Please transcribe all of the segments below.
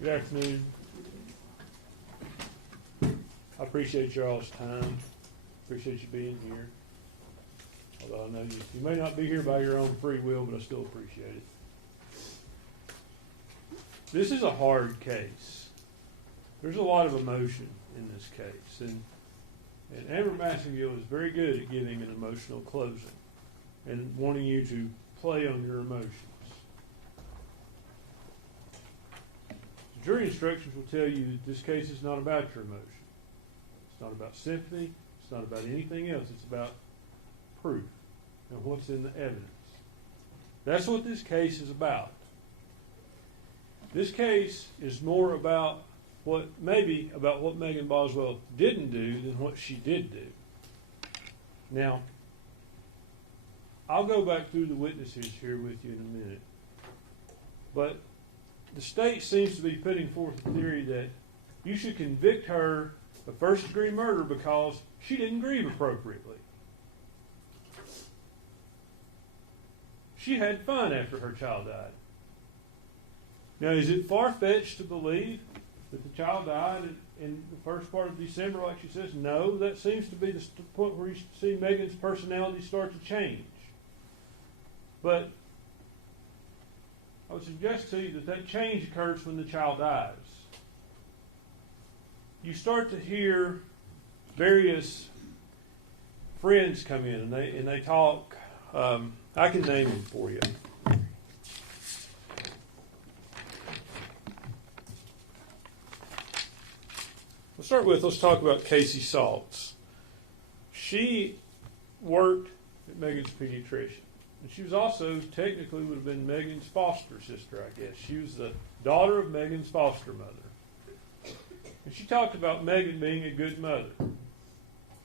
Good afternoon. I appreciate y'all's time. Appreciate you being here. Although I know you may not be here by your own free will, but I still appreciate it. This is a hard case. There's a lot of emotion in this case. And Amber Massengill is very good at giving an emotional closing and wanting you to play on your emotions. The jury instructions will tell you that this case is not about your emotion. It's not about sympathy. It's not about anything else. It's about proof and what's in the evidence. That's what this case is about. This case is more about what Megan Boswell didn't do than what she did do. Now, I'll go back through the witnesses here with you in a minute. But the state seems to be putting forth the theory that you should convict her of first-degree murder because she didn't grieve appropriately. She had fun after her child died. Now, is it far-fetched to believe that the child died in the first part of December, like she says? No, that seems to be the point where you see Megan's personality start to change. But I would suggest to you that change occurs when the child dies. You start to hear various friends come in and they talk. I can name them for you. Let's talk about Casey Saltz. She worked at Megan's pediatrician. And she was also, technically, would have been Megan's foster sister, I guess. She was the daughter of Megan's foster mother. And she talked about Megan being a good mother.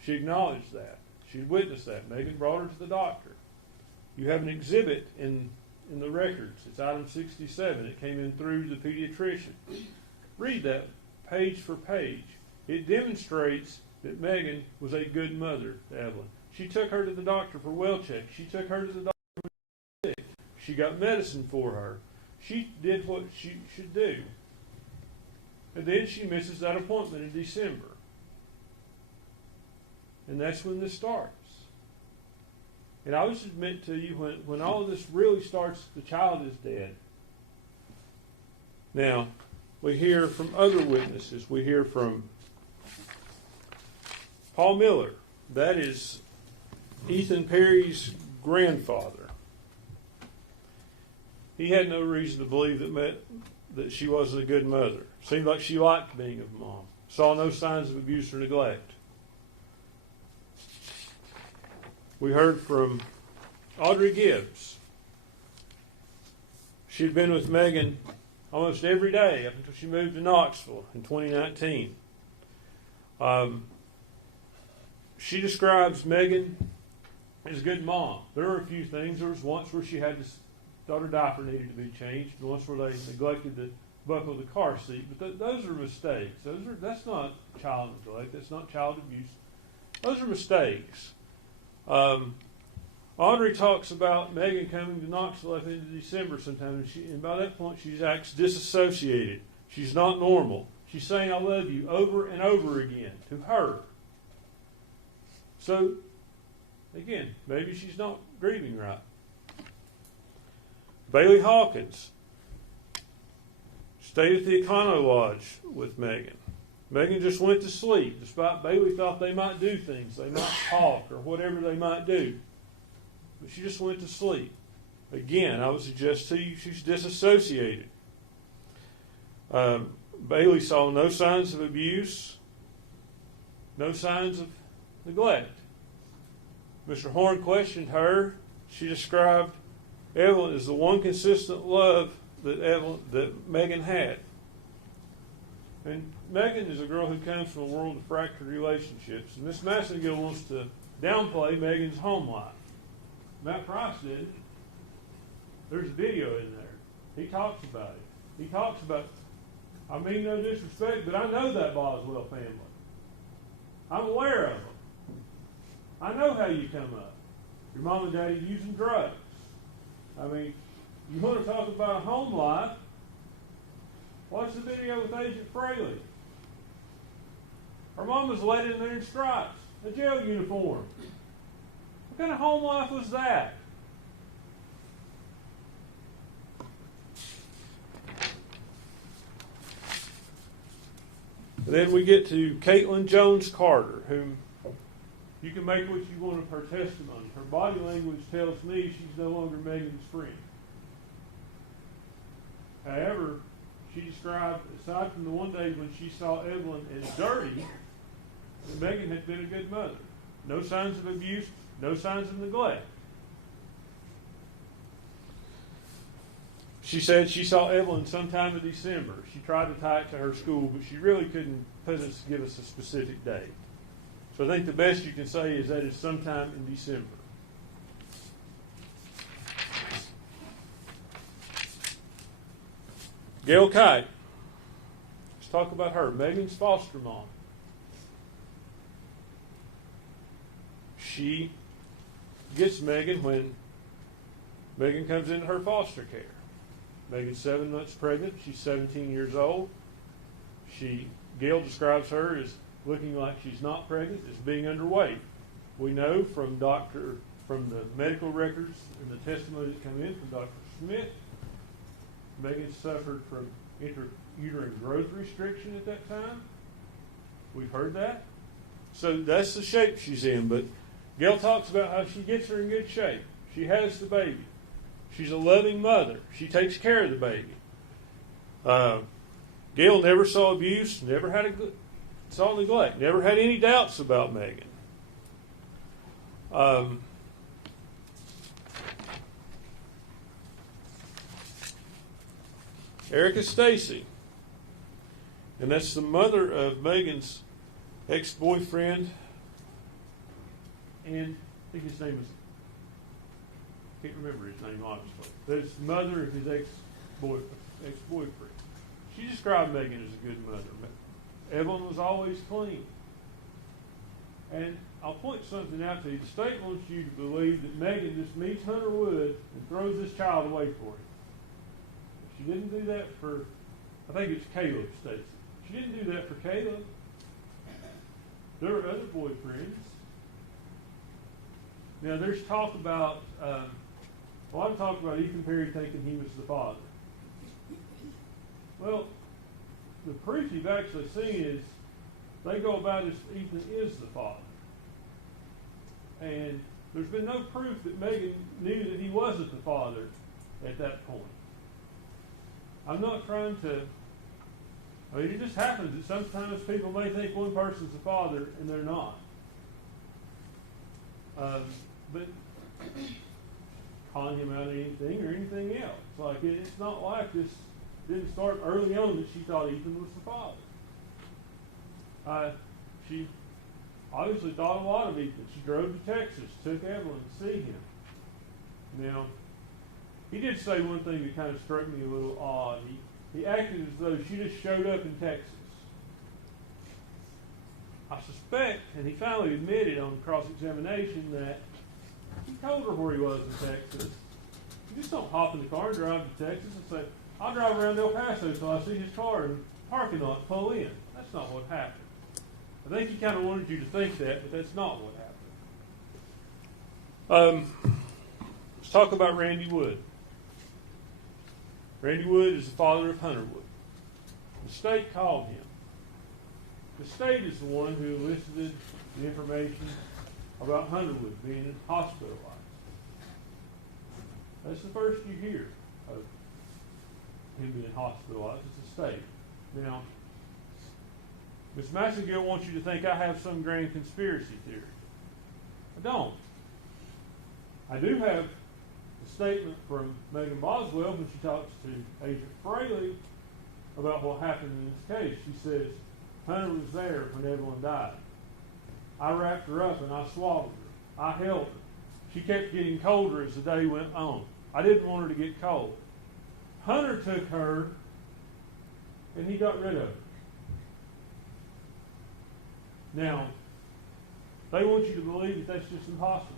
She acknowledged that. She witnessed that. Megan brought her to the doctor. You have an exhibit in the records. It's item 67. It came in through the pediatrician. Read that page for page. It demonstrates that Megan was a good mother to Evelyn. She took her to the doctor for well checks. She took her to the doctor when she was sick. She got medicine for her. She did what she should do. And then she misses that appointment in December. And that's when this starts. And I would submit to you, when all of this really starts, the child is dead. Now, we hear from other witnesses. We hear from Paul Miller. That is Ethan Perry's grandfather. He had no reason to believe that she wasn't a good mother. Seemed like she liked being a mom. Saw no signs of abuse or neglect. We heard from Audrey Gibbs. She had been with Megan almost every day up until she moved to Knoxville in 2019. She describes Megan as a good mom. There are a few things. There was once where she thought her diaper needed to be changed, and once where they neglected to buckle the car seat. But those are mistakes. That's not child neglect. That's not child abuse. Those are mistakes. Audrey talks about Megan coming to Knoxville up into December sometime, and by that point she acts disassociated. She's not normal. She's saying "I love you" over and over again to her. So, again, maybe she's not grieving right. Bailey Hawkins stayed at the Econo Lodge with Megan. Megan just went to sleep, despite Bailey thought they might do things. They might talk or whatever they might do. But she just went to sleep. Again, I would suggest to you she's disassociated. Bailey saw no signs of abuse, no signs of neglect. Mr. Horn questioned her. She described Evelyn as the one consistent love that Megan had. And Megan is a girl who comes from a world of fractured relationships. And Miss Massengill wants to downplay Megan's home life. Matt Price did. There's a video in there. He talks about it. He talks about, I mean no disrespect, but I know that Boswell family. I'm aware of them. I know how you come up. Your mom and daddy using drugs. I mean, you want to talk about a home life, Watch the video with Agent Fraley. Her mom was let in there in stripes, a jail uniform. What kind of home life was that? Then we get to Caitlin Jones Carter, whom you can make what you want of her testimony. Her body language tells me she's no longer Megan's friend. However, she described, aside from the one day when she saw Evelyn as dirty, that Megan had been a good mother. No signs of abuse, no signs of neglect. She said she saw Evelyn sometime in December. She tried to tie it to her school, but she really couldn't give us a specific date. So I think the best you can say is that it's sometime in December. Gail Kite. Let's talk about her. Megan's foster mom. She gets Megan when Megan comes into her foster care. Megan's 7 months pregnant. She's 17 years old. Gail describes her as looking like she's not pregnant, as being underweight. We know from the medical records and the testimony that come in from Dr. Smith, Megan suffered from intrauterine growth restriction at that time. We've heard that. So that's the shape she's in. But Gail talks about how she gets her in good shape. She has the baby. She's a loving mother. She takes care of the baby. Gail never saw abuse, never saw neglect, never had any doubts about Megan. Erica Stacy, and that's the mother of Megan's ex-boyfriend, and I think his name is, I can't remember his name obviously, but it's the mother of his ex-boyfriend. She described Megan as a good mother. Evelyn was always clean. And I'll point something out to you. The state wants you to believe that Megan just meets Hunter Wood and throws this child away for him. She didn't do that for, I think it's Caleb Stacy. She didn't do that for Caleb. There were other boyfriends. Now there's talk about, a lot of talk about Ethan Perry thinking he was the father. Well, the proof you've actually seen is they go about as Ethan is the father. And there's been no proof that Megan knew that he wasn't the father at that point. I'm not trying to, it just happens that sometimes people may think one person's the father and they're not. But calling him out of anything or anything else. Like, it's not like this didn't start early on that she thought Ethan was the father. She obviously thought a lot of Ethan. She drove to Texas, took Evelyn to see him. Now, he did say one thing that kind of struck me a little odd. He acted as though she just showed up in Texas. I suspect, and he finally admitted on cross-examination, that he told her where he was in Texas. You just don't hop in the car and drive to Texas and say, I'll drive around El Paso till I see his car in the parking lot and pull in. That's not what happened. I think he kind of wanted you to think that, but that's not what happened. Let's talk about Randy Wood. Randy Wood is the father of Hunter Wood. The state called him. The state is the one who elicited the information about Hunter Wood being hospitalized. That's the first you hear of him being hospitalized. It's the state. Now, Ms. Massengill wants you to think I have some grand conspiracy theory. I don't. I do have a statement from Megan Boswell when she talks to Agent Fraley about what happened in this case. She says, Hunter was there when Evelyn died. I wrapped her up and I swaddled her. I held her. She kept getting colder as the day went on. I didn't want her to get cold. Hunter took her and he got rid of her. Now, they want you to believe that that's just impossible.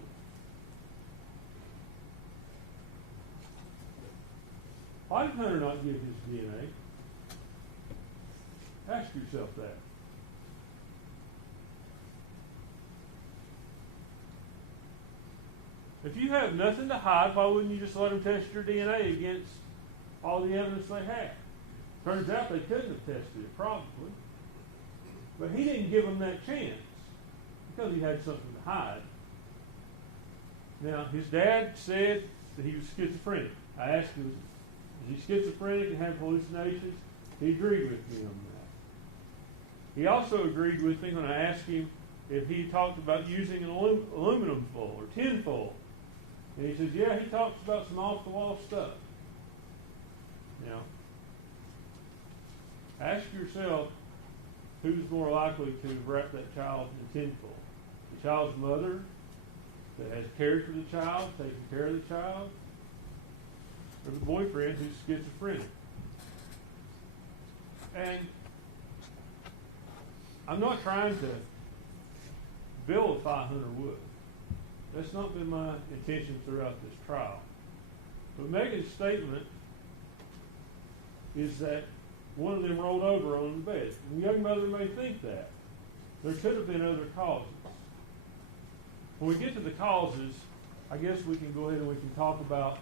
Why did Hunter not give his DNA? Ask yourself that. If you have nothing to hide, why wouldn't you just let them test your DNA against all the evidence they have? Turns out they couldn't have tested it, probably. But he didn't give them that chance because he had something to hide. Now, his dad said that he was schizophrenic. I asked him, is he schizophrenic and have hallucinations? He agreed with me on that. He also agreed with me when I asked him if he talked about using an aluminum foil or tin foil. And he says, yeah, he talks about some off-the-wall stuff. Now, ask yourself who's more likely to wrap that child in tin foil. The child's mother that has cared for the child, taken care of the child, or the boyfriend who's schizophrenic. And I'm not trying to vilify Hunter Wood. That's not been my intention throughout this trial. But Megan's statement is that one of them rolled over on the bed. And the young mother may think that. There could have been other causes. When we get to the causes, I guess we can go ahead and we can talk about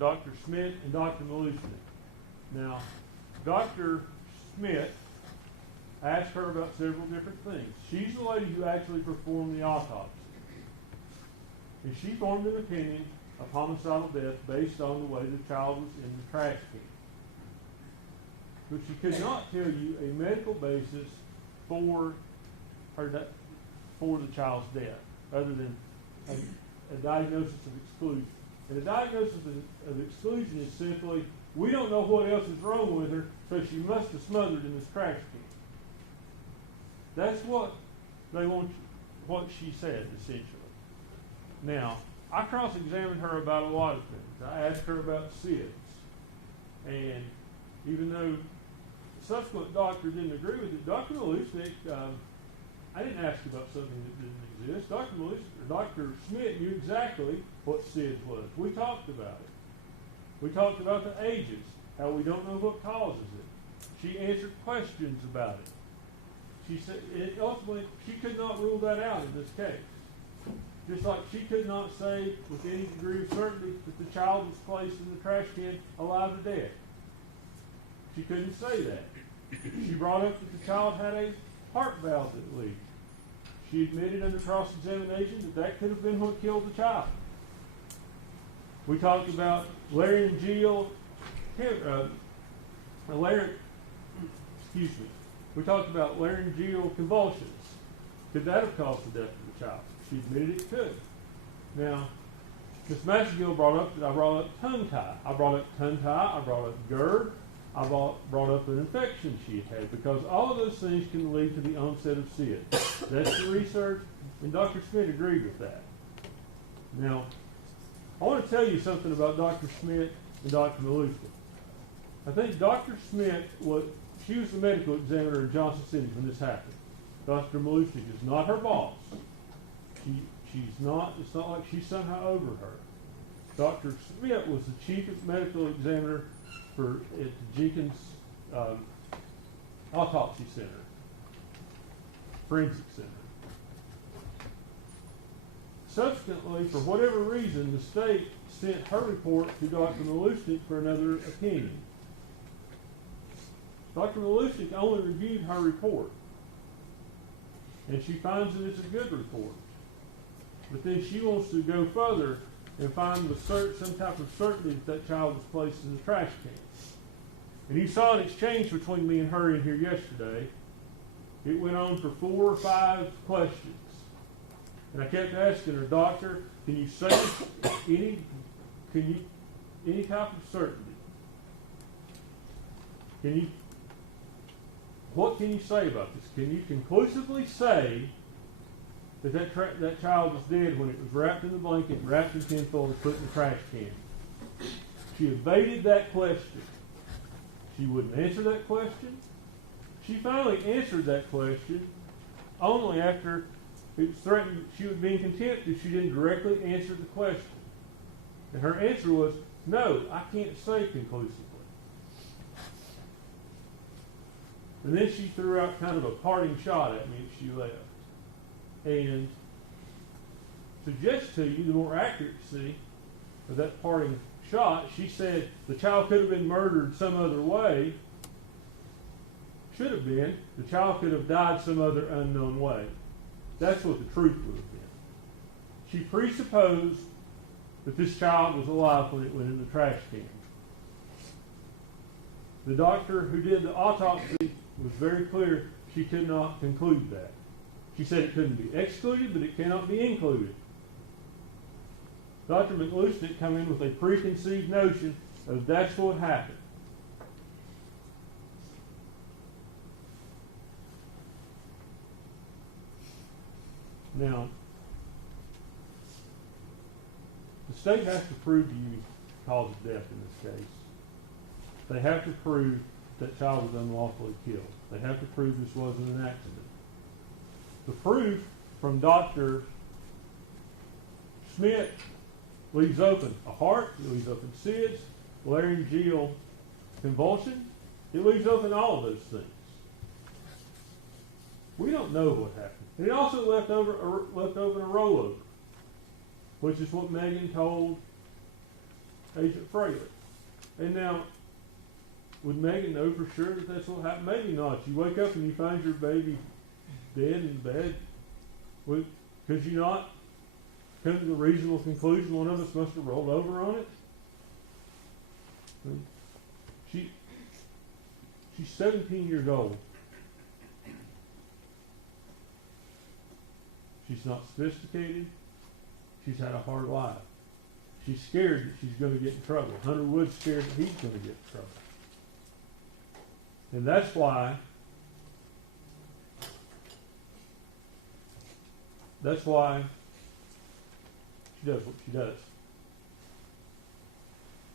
Dr. Smith and Dr. Malushnik. Now, Dr. Smith asked her about several different things. She's the lady who actually performed the autopsy. And she formed an opinion of homicidal death based on the way the child was in the trash can. But she could not tell you a medical basis for the child's death, other than a diagnosis of exclusion. And a diagnosis of exclusion is simply, we don't know what else is wrong with her, so she must have smothered in this trash can. That's what she said, essentially. Now, I cross-examined her about a lot of things. I asked her about SIDS. And even though the subsequent doctor didn't agree with it, Dr. Malushnik, I didn't ask about something that didn't exist. Dr. Smith knew exactly what SIDS was. We talked about it. We talked about the ages, how we don't know what causes it. She answered questions about it. She said, ultimately, she could not rule that out in this case. Just like she could not say with any degree of certainty that the child was placed in the trash can alive or dead. She couldn't say that. She brought up that the child had a heart valve that leaked. She admitted under cross-examination that could have been what killed the child. We talked about laryngeal, we talked about laryngeal convulsions. Could that have caused the death of the child? She admitted it could. Now, Ms. Massagill brought up that I brought up tongue tie. I brought up tongue tie, I brought up GERD, I brought up an infection she had, because all of those things can lead to the onset of SIDS. That's the research, and Dr. Smith agreed with that. Now, I want to tell you something about Dr. Smith and Dr. Malushnik. I think Dr. Smith she was the medical examiner in Johnson City when this happened. Dr. Malushnik is not her boss. It's not like she's somehow over her. Dr. Smith was the chief medical examiner at the Jenkins Autopsy Center, Forensic Center. Subsequently, for whatever reason, the state sent her report to Dr. Malushnik for another opinion. Dr. Malushnik only reviewed her report, and she finds that it's a good report. But then she wants to go further and find with some type of certainty that child was placed in the trash can. And you saw an exchange between me and her in here yesterday. It went on for 4 or 5 questions. And I kept asking her, Doctor, can you say any type of certainty? What can you say about this? Can you conclusively say that child was dead when it was wrapped in the blanket, wrapped in tinfoil, and put in the trash can? She evaded that question. She wouldn't answer that question. She finally answered that question only after it was threatened she would be in contempt if she didn't directly answer the question. And her answer was, no, I can't say conclusively. And then she threw out kind of a parting shot at me as she left. And suggest to you the more accuracy of that parting shot. She said the child could have been murdered some other way. Should have been. The child could have died some other unknown way. That's what the truth would have been. She presupposed that this child was alive when it went in the trash can. The doctor who did the autopsy was very clear she could not conclude that. She said it couldn't be excluded, but it cannot be included. Dr. McLustick come in with a preconceived notion of that's what happened. Now, the state has to prove to you cause of death in this case. They have to prove that child was unlawfully killed. They have to prove this wasn't an accident. The proof from Dr. Schmidt leaves open a heart, it leaves open SIDS, laryngeal convulsion, it leaves open all of those things. We don't know what happened. And it also left open a rollover, which is what Megan told Agent Fraley. And now, would Megan know for sure that that's what happened? Maybe not. You wake up and you find your baby dead in bed. Could you not come to the reasonable conclusion one of us must have rolled over on it? She's 17 years old. She's not sophisticated. She's had a hard life. She's scared that she's going to get in trouble. Hunter Wood's scared that he's going to get in trouble. And that's why she does what she does.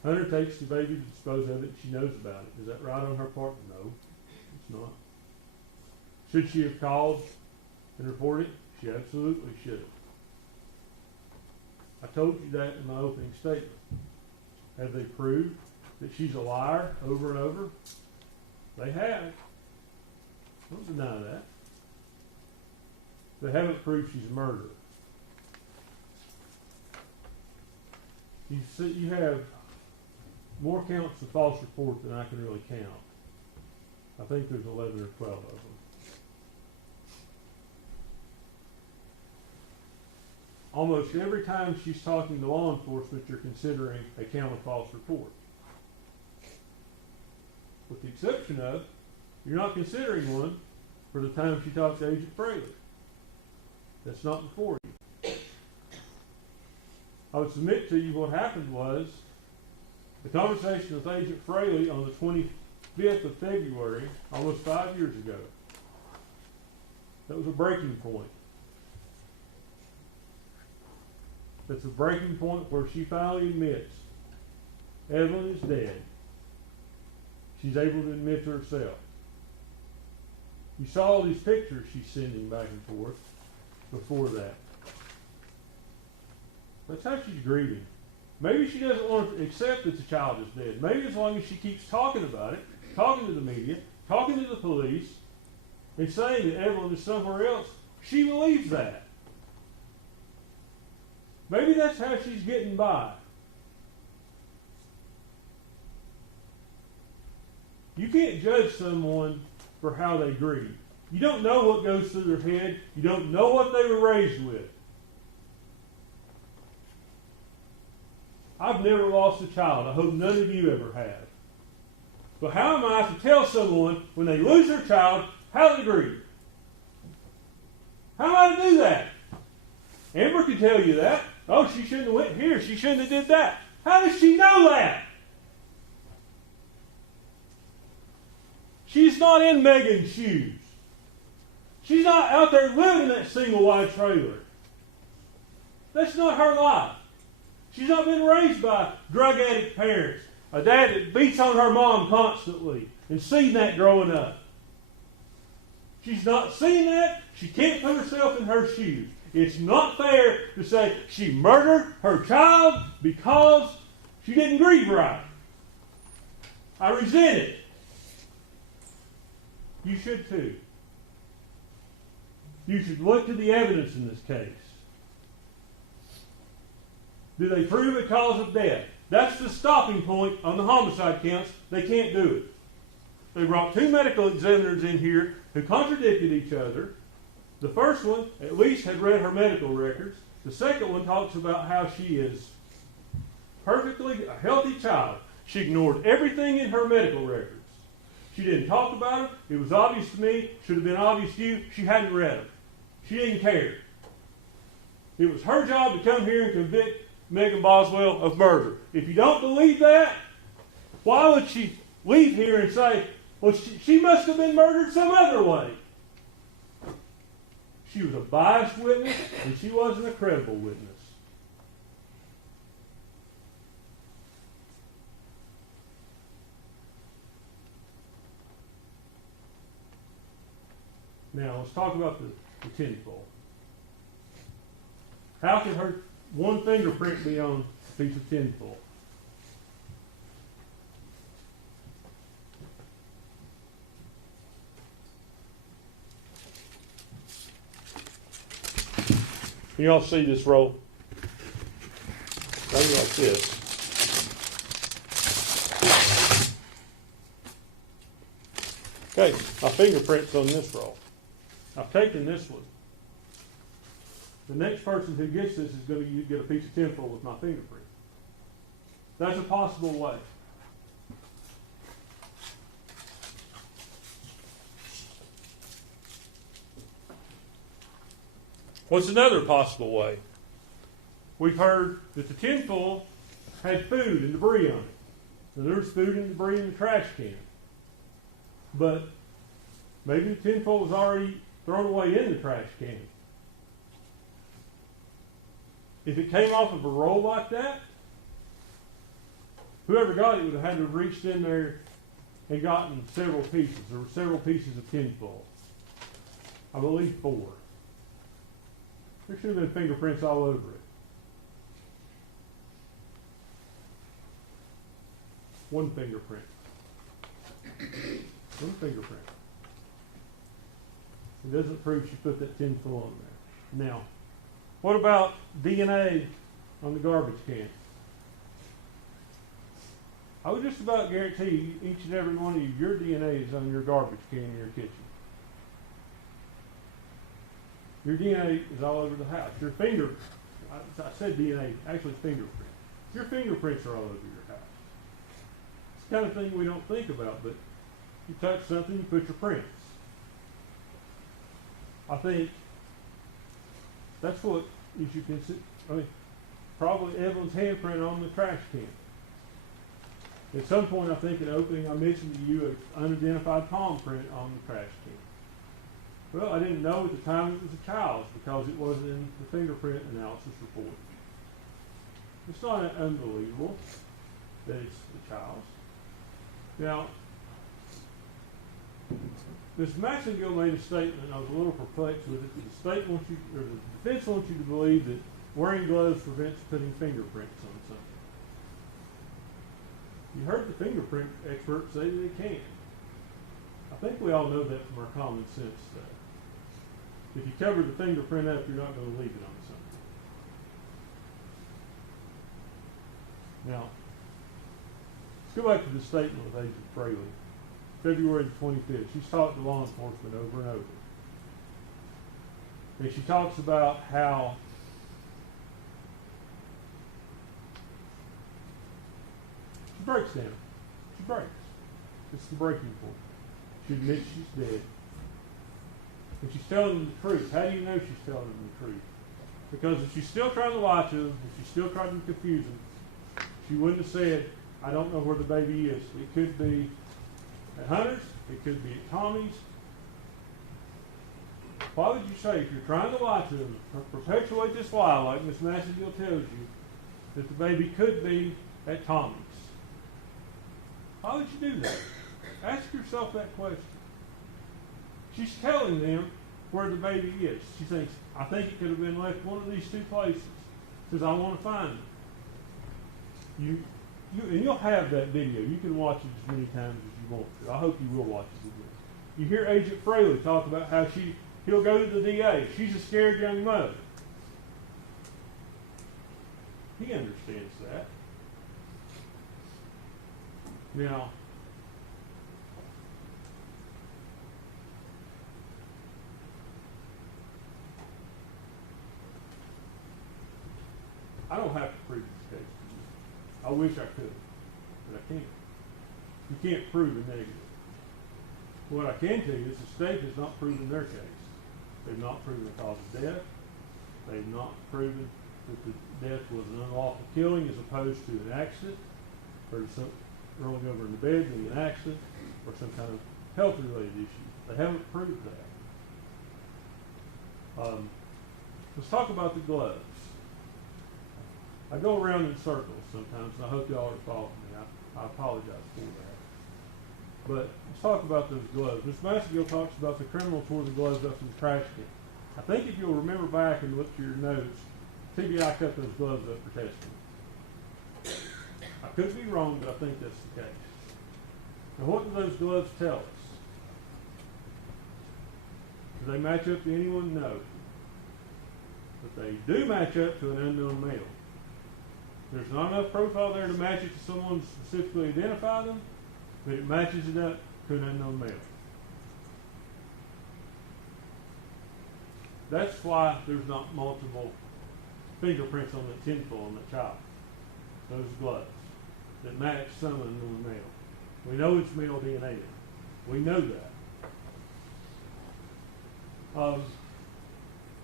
Hunter takes the baby to dispose of it. She knows about it. Is that right on her part? No, it's not. Should she have called and reported it? She absolutely should have. I told you that in my opening statement. Have they proved that she's a liar over and over? They have. Don't deny that. They haven't proved she's a murderer. You have more counts of false report than I can really count. I think there's 11 or 12 of them. Almost every time she's talking to law enforcement, you're considering a count of false report. With the exception of, you're not considering one for the time she talked to Agent Fraley. That's not before you. I would submit to you what happened was the conversation with Agent Fraley on the 25th of February, almost 5 years ago. That was a breaking point. That's a breaking point where she finally admits Evelyn is dead. She's able to admit to herself. You saw all these pictures she's sending back and forth before that. That's how she's grieving. Maybe she doesn't want to accept that the child is dead. Maybe as long as she keeps talking about it, talking to the media, talking to the police, and saying that Evelyn is somewhere else, she believes that. Maybe that's how she's getting by. You can't judge someone for how they grieve. You don't know what goes through their head. You don't know what they were raised with. I've never lost a child. I hope none of you ever have. But how am I to tell someone when they lose their child how they grieve? How am I to do that? Amber can tell you that. Oh, she shouldn't have went here. She shouldn't have did that. How does she know that? She's not in Megan's shoes. She's not out there living in that single wide trailer. That's not her life. She's not been raised by drug addict parents, a dad that beats on her mom constantly, and seen that growing up. She's not seen that. She can't put herself in her shoes. It's not fair to say she murdered her child because she didn't grieve right. I resent it. You should too. You should look to the evidence in this case. Do they prove a cause of death? That's the stopping point on the homicide counts. They can't do it. They brought two medical examiners in here who contradicted each other. The first one at least had read her medical records. The second one talks about how she is perfectly a healthy child. She ignored everything in her medical records. She didn't talk about it. It was obvious to me. Should have been obvious to you. She hadn't read them. She didn't care. It was her job to come here and convict Megan Boswell of murder. If you don't believe that, why would she leave here and say, well, she must have been murdered some other way? She was a biased witness, and she wasn't a credible witness. Now, let's talk about the tinfoil. How can her one fingerprint be on a piece of tinfoil? Can you all see this roll? Maybe like this. Okay, my fingerprint's on this roll. I've taken this one. The next person who gets this is going to get a piece of tinfoil with my fingerprint. That's a possible way. What's another possible way? We've heard that the tinfoil had food and debris on it. So there was food and debris in the trash can. But maybe the tinfoil was already thrown away in the trash can. If it came off of a roll like that, whoever got it would have had to have reached in there and gotten several pieces. There were several pieces of tinfoil. I believe 4. There should have been fingerprints all over it. One fingerprint. One fingerprint. It doesn't prove she put that tinfoil on there. Now, what about DNA on the garbage can? I would just about guarantee you, each and every one of you, your DNA is on your garbage can in your kitchen. Your DNA is all over the house. Your I said DNA, actually fingerprints. Your fingerprints are all over your house. It's the kind of thing we don't think about, but you touch something, you put your prints. I think that's what you should consider. I mean, probably Evelyn's handprint on the trash can. At some point, I think in opening, I mentioned to you an unidentified palm print on the trash can. Well, I didn't know at the time it was a child's because it wasn't in the fingerprint analysis report. It's not unbelievable that it's the child's. Now, Ms. Maxengill made a statement, and I was a little perplexed with it. The defense wants you to believe that wearing gloves prevents putting fingerprints on something. You heard the fingerprint experts say they can. I think we all know that from our common sense stuff. If you cover the fingerprint up, you're not going to leave it on something. Now, let's go back to the statement of Agent Fraley. February the 25th. She's talked to law enforcement over and over. And she talks about how she breaks down. She breaks. It's the breaking point. She admits she's dead. And she's telling them the truth. How do you know she's telling them the truth? Because if she's still trying to lie to them, if she's still trying to confuse them, she wouldn't have said, I don't know where the baby is. It could be at Hunter's. It could be at Tommy's. Why would you say, if you're trying to lie to them, or perpetuate this lie like Miss Massengill tells you, that the baby could be at Tommy's? Why would you do that? Ask yourself that question. She's telling them where the baby is. She thinks, I think it could have been left one of these two places. Says, I want to find it. And you'll have that video. You can watch it as many times as you want to. I hope you will watch it again. You hear Agent Fraley talk about how he'll go to the DA. She's a scared young mother. He understands that. Now, I don't have to prove this case to you. I wish I could, but I can't. You can't prove a negative. What I can tell you is the state has not proven their case. They've not proven the cause of death. They've not proven that the death was an unlawful killing as opposed to an accident, or some rolling over in the bed being an accident, or some kind of health-related issue. They haven't proved that. Let's talk about the gloves. I go around in circles sometimes, and I hope y'all are following me. I apologize for that. But let's talk about those gloves. Ms. Massengill talks about the criminal tore the gloves up in the trash can. I think if you'll remember back and look through your notes, TBI cut those gloves up for testing. I could be wrong, but I think that's the case. Now, what do those gloves tell us? Do they match up to anyone? No. But they do match up to an unknown male. There's not enough profile there to match it to someone specifically identify them, but it matches it up to an unknown male. That's why there's not multiple fingerprints on the tinfoil on the child. Those gloves that match some unknown male. We know it's male DNA. We know that.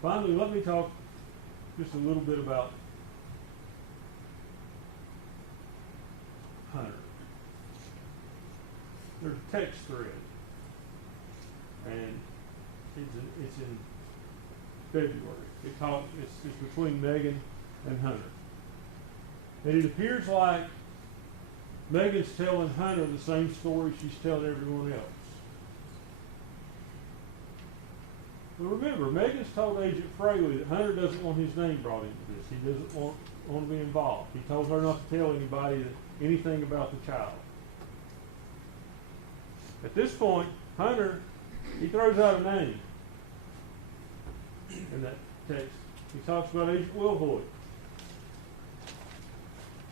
Finally, let me talk just a little bit about Hunter. There's a text thread, and it's in February. It's between Megan and Hunter. And it appears like Megan's telling Hunter the same story she's telling everyone else. But remember, Megan's told Agent Fraley that Hunter doesn't want his name brought into this. He doesn't want to be involved. He told her not to tell anybody anything about the child. At this point, Hunter, he throws out a name in that text. He talks about Agent Wilhoit.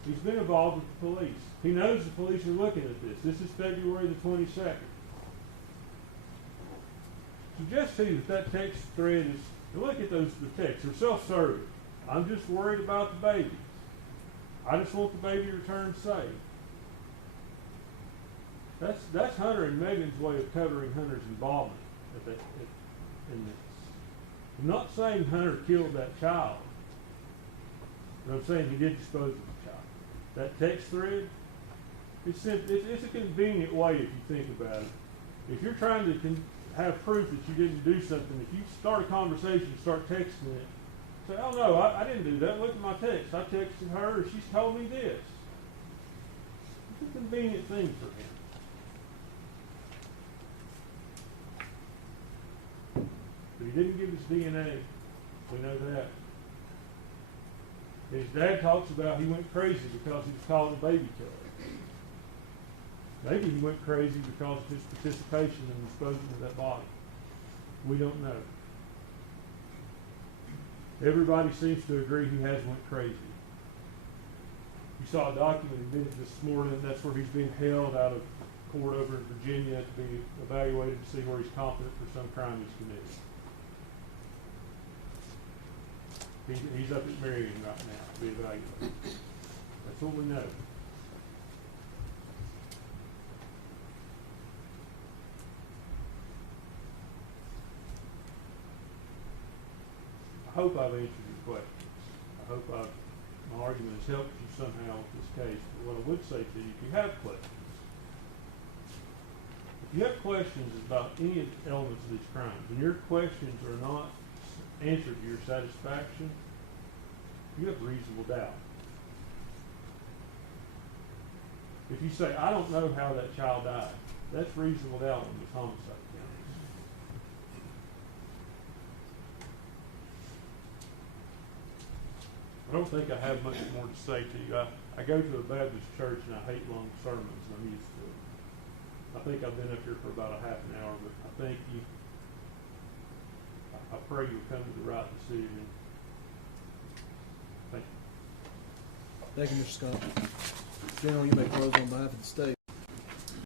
He's been involved with the police. He knows the police are looking at this. This is February the 22nd. Suggest to you that text thread is, look at the texts. They're self-serving. I'm just worried about the baby. I just want the baby returned safe. That's Hunter and Megan's way of covering Hunter's involvement in this. I'm not saying Hunter killed that child, but I'm saying he did dispose of the child. That text thread, it's a convenient way if you think about it. If you're trying to have proof that you didn't do something, if you start a conversation and start texting it, say, oh no, I didn't do that. Look at my text. I texted her, she's told me this. It's a convenient thing for him. But he didn't give his DNA. We know that. His dad talks about he went crazy because he was called a baby killer. Maybe he went crazy because of his participation in disposing of that body. We don't know. Everybody seems to agree he has went crazy. You saw a document admitted this morning. That's where he's being held out of court over in Virginia to be evaluated to see where he's competent for some crime he's committed. He's up at Marion right now to be evaluated. That's what we know. I hope I've answered your questions. I hope my argument has helped you somehow with this case. But what I would say to you, if you have questions, about any elements of these crimes, and your questions are not answered to your satisfaction, you have reasonable doubt. If you say, I don't know how that child died, that's reasonable doubt on this homicide case. I don't think I have much more to say to you. I go to a Baptist church and I hate long sermons, and I'm used to it. I think I've been up here for about a half an hour, but I think I pray you'll come to the right decision. Thank you. Thank you, Mr. Scott. General, you may close on behalf of the state.